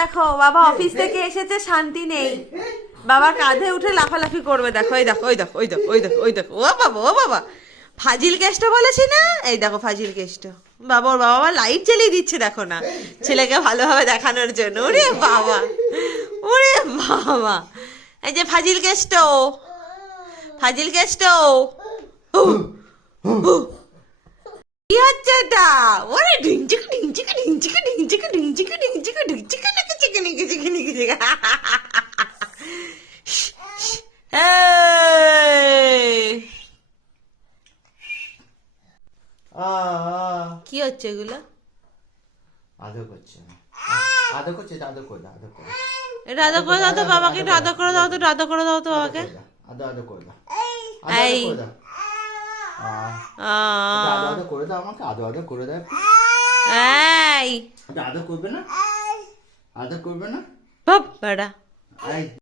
দেখো বাবা অফিস থেকে এসেছে, শান্তি নেই। বাবা কাঁধে উঠে লাফালাফি করবে, দেখো এই দেখো ওই দেখো ওই দেখো ওই দেখো ওই দেখো, ও বাবা ও বাবা। ফাজিল কেষ্ট বলেছি না, এই দেখো ফাজিল কেষ্ট। বাবা ওর বাবা লাইট জ্বালিয়ে দিচ্ছে, দেখো না, ছেলেকে ভালোভাবে দেখানোর জন্য। ওরে বাবা, ওরে বাবা, এই যে ফাজিল কেষ্ট, ফাজিল কেষ্ট। কি হচ্ছে এটা? ওরে ঢিংচিকা ঢিংচিকা ঢিংচিকা ঢিংচিকা ঢিংচিকা ঢিংচিকা ঢিংচিকা নাকি চিকে নিকে চিকে নিকে চিকে। কি হচ্ছে এগুলো? আদর করছে, আদর করছে, আদর করে দাও, আদর করে দাও। এটা আদর করে দাও তো বাবাকে, একটু আদর করে দাও তো, একটু আদর করে দাও তো বাবাকে। আদর আদর করে দাও, এই আদর করে দাও, আদর করে দাও আমাকে, আদর আদর করে দাও। এই আদর করবে না, আদর করবে না বাপ বেড়া। এই